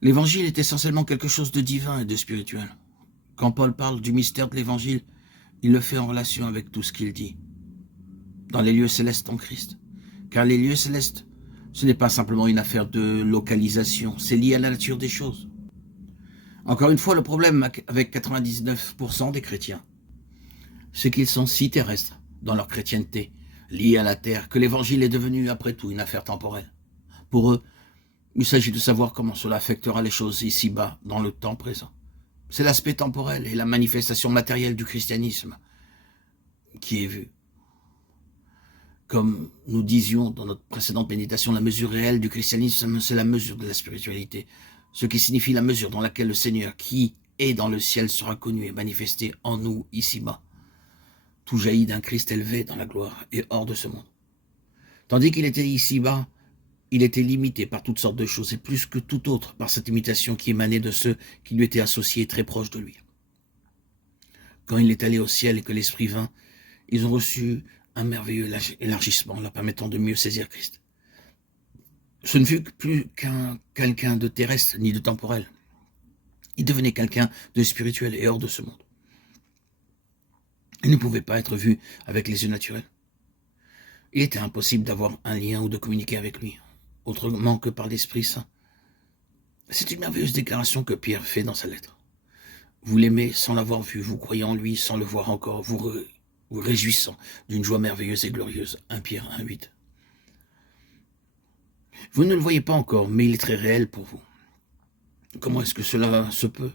L'évangile est essentiellement quelque chose de divin et de spirituel. Quand Paul parle du mystère de l'évangile, il le fait en relation avec tout ce qu'il dit. Dans les lieux célestes en Christ. Car les lieux célestes, ce n'est pas simplement une affaire de localisation, c'est lié à la nature des choses. Encore une fois, le problème avec 99% des chrétiens, c'est qu'ils sont si terrestres dans leur chrétienté, liés à la terre, que l'évangile est devenu après tout une affaire temporelle. Pour eux, il s'agit de savoir comment cela affectera les choses ici-bas, dans le temps présent. C'est l'aspect temporel et la manifestation matérielle du christianisme qui est vu. Comme nous disions dans notre précédente méditation, la mesure réelle du christianisme, c'est la mesure de la spiritualité, ce qui signifie la mesure dans laquelle le Seigneur, qui est dans le ciel, sera connu et manifesté en nous ici-bas. Tout jaillit d'un Christ élevé dans la gloire et hors de ce monde. Tandis qu'il était ici-bas, il était limité par toutes sortes de choses, et plus que tout autre par cette imitation qui émanait de ceux qui lui étaient associés très proches de lui. Quand il est allé au ciel et que l'Esprit vint, ils ont reçu un merveilleux élargissement leur permettant de mieux saisir Christ. Ce ne fut plus quelqu'un de terrestre ni de temporel. Il devenait quelqu'un de spirituel et hors de ce monde. Il ne pouvait pas être vu avec les yeux naturels. Il était impossible d'avoir un lien ou de communiquer avec lui, autrement que par l'Esprit Saint. C'est une merveilleuse déclaration que Pierre fait dans sa lettre. Vous l'aimez sans l'avoir vu, vous croyez en lui sans le voir encore, vous réjouissant d'une joie merveilleuse et glorieuse. 1 Pierre 1,8. Vous ne le voyez pas encore, mais il est très réel pour vous. Comment est-ce que cela se peut?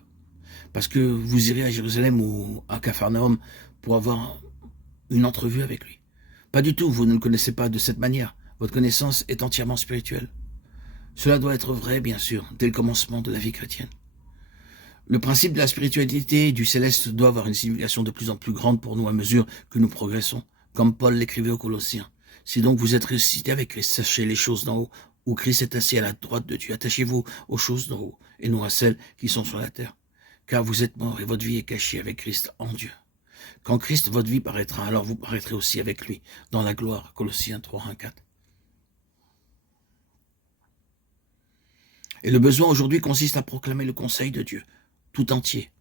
Parce que vous irez à Jérusalem ou à Capharnaüm pour avoir une entrevue avec lui. Pas du tout, vous ne le connaissez pas de cette manière. Votre connaissance est entièrement spirituelle. Cela doit être vrai, bien sûr, dès le commencement de la vie chrétienne. Le principe de la spiritualité du céleste doit avoir une signification de plus en plus grande pour nous à mesure que nous progressons, comme Paul l'écrivait aux Colossiens. Si donc vous êtes ressuscité avec Christ, sachez les choses d'en haut, où Christ est assis à la droite de Dieu. Attachez-vous aux choses d'en haut, et non à celles qui sont sur la terre. Car vous êtes morts et votre vie est cachée avec Christ en Dieu. Quand Christ, votre vie paraîtra, alors vous paraîtrez aussi avec lui, dans la gloire. Colossiens 3, 1, 4. Et le besoin aujourd'hui consiste à proclamer le conseil de Dieu, tout entier,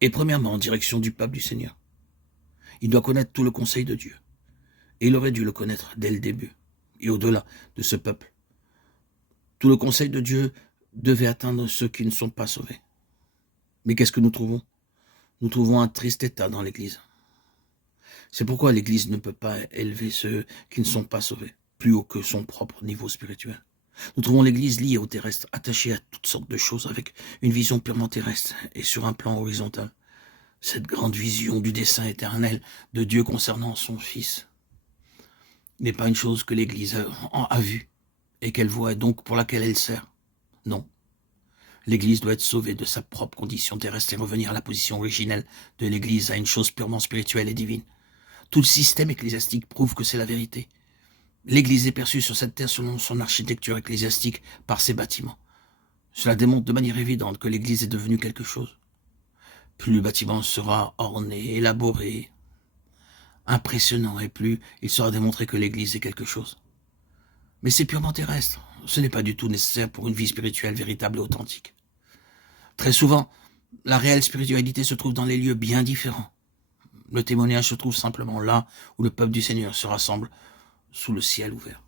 et premièrement en direction du peuple du Seigneur. Il doit connaître tout le conseil de Dieu, et il aurait dû le connaître dès le début, et au-delà de ce peuple. Tout le conseil de Dieu devait atteindre ceux qui ne sont pas sauvés. Mais qu'est-ce que nous trouvons? Nous trouvons un triste état dans l'Église. C'est pourquoi l'Église ne peut pas élever ceux qui ne sont pas sauvés, plus haut que son propre niveau spirituel. Nous trouvons l'Église liée au terrestre, attachée à toutes sortes de choses, avec une vision purement terrestre et sur un plan horizontal. Cette grande vision du dessein éternel de Dieu concernant son Fils n'est pas une chose que l'Église a vue et qu'elle voit et donc pour laquelle elle sert. Non. L'Église doit être sauvée de sa propre condition terrestre et revenir à la position originelle de l'Église, à une chose purement spirituelle et divine. Tout le système ecclésiastique prouve que c'est la vérité. L'Église est perçue sur cette terre selon son architecture ecclésiastique par ses bâtiments. Cela démontre de manière évidente que l'Église est devenue quelque chose. Plus le bâtiment sera orné, élaboré, impressionnant, et plus il sera démontré que l'Église est quelque chose. Mais c'est purement terrestre. Ce n'est pas du tout nécessaire pour une vie spirituelle véritable et authentique. Très souvent, la réelle spiritualité se trouve dans les lieux bien différents. Le témoignage se trouve simplement là où le peuple du Seigneur se rassemble sous le ciel ouvert.